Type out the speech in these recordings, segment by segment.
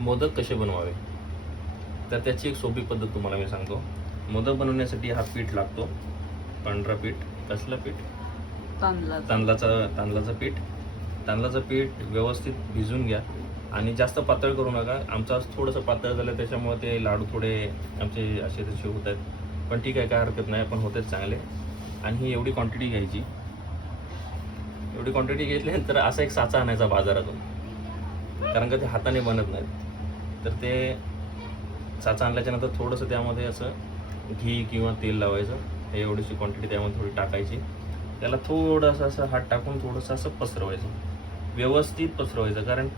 मोदक कसे बनवावे, तर त्याची एक सोपी पद्धत तुम्हाला मी सांगतो. मोदक बनवण्यासाठी हा पीठ लागतो, पांढरा पीठ. कसलं पीठ? तांदळाचं पीठ. तांदळाचं पीठ व्यवस्थित भिजून घ्या आणि जास्त पातळ करू नका. आमचं आज थोडंसं पातळ झालं, त्याच्यामुळे ते लाडू थोडे आमचे असे तसे होत आहेत, पण ठीक आहे, काय हरकत नाही, पण होतेच चांगले. आणि ही एवढी क्वांटिटी घ्यायची. एवढी क्वांटिटी घेतल्यानंतर असा एक साचा आणायचा बाजारातून, कारण का ते हाताने बनत नाहीत. तर ते साचा आणल्याच्यानंतर थोडंसं त्यामध्ये असं घी किंवा तेल लावायचं. हे एवढीशी क्वांटिटी त्यामध्ये थोडी टाकायची. त्याला थोडंसं असं हात टाकून थोडंसं असं पसरवायचं, व्यवस्थित पसरवायचं, कारण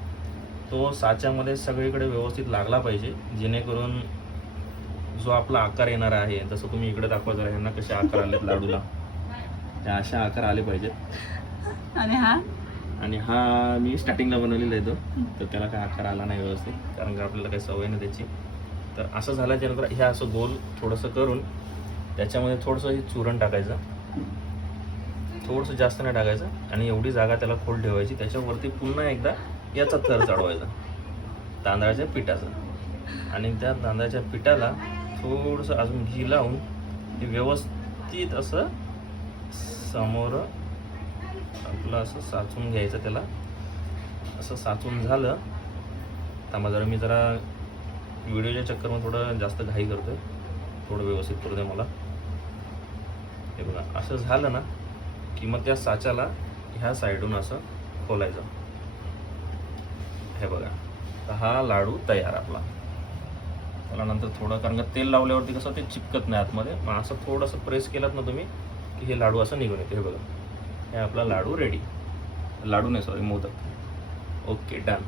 तो साच्यामध्ये सगळीकडे व्यवस्थित लागला पाहिजे, जेणेकरून जो आपला आकार येणार आहे, जसं तुम्ही इकडे दाखवा जरा, ह्यांना कसे आकार आलेत लाडूला, त्या अशा आकार आले पाहिजेत. आणि हा मी स्टार्टिंगला बनवलेला आहे तो, तर त्याला काय आकार आला नाही व्यवस्थित, कारण का आपल्याला काही सवय नाही त्याची. तर असं झाल्याच्यानंतर हे असं गोल थोडंसं करून त्याच्यामध्ये थोडंसं हे चुरण टाकायचं, थोडंसं जास्त नाही टाकायचं, आणि एवढी जागा त्याला खोल ठेवायची. त्याच्यावरती पुन्हा एकदा याचा थर चढवायचा तांदळाच्या पिठाचा, आणि त्या तांदळाच्या पिठाला थोडंसं अजून घी लावून हे व्यवस्थित असं समोर आपलं असं साचून घ्यायचं. त्याला असं साचून झालं, थांबा जरा, मी जरा व्हिडिओच्या चक्करमध्ये थोडं जास्त घाई करतो आहे, थोडं व्यवस्थित करू दे मला. हे बघा, असं झालं ना की मग त्या साच्याला ह्या साईडून असं खोलायचं. हे बघा, तर हा लाडू तयार आपला. त्याला नंतर थोडं, कारण का तेल लावल्यावरती कसं ते चिपकत नाही आतमध्ये, मग असं थोडंसं प्रेस केलात ना तुम्ही की हे लाडू असं निघून येते. हे बघा, हे आपला लाडू रेडी. लाडू नाही, सॉरी, मोदक. Okay, done.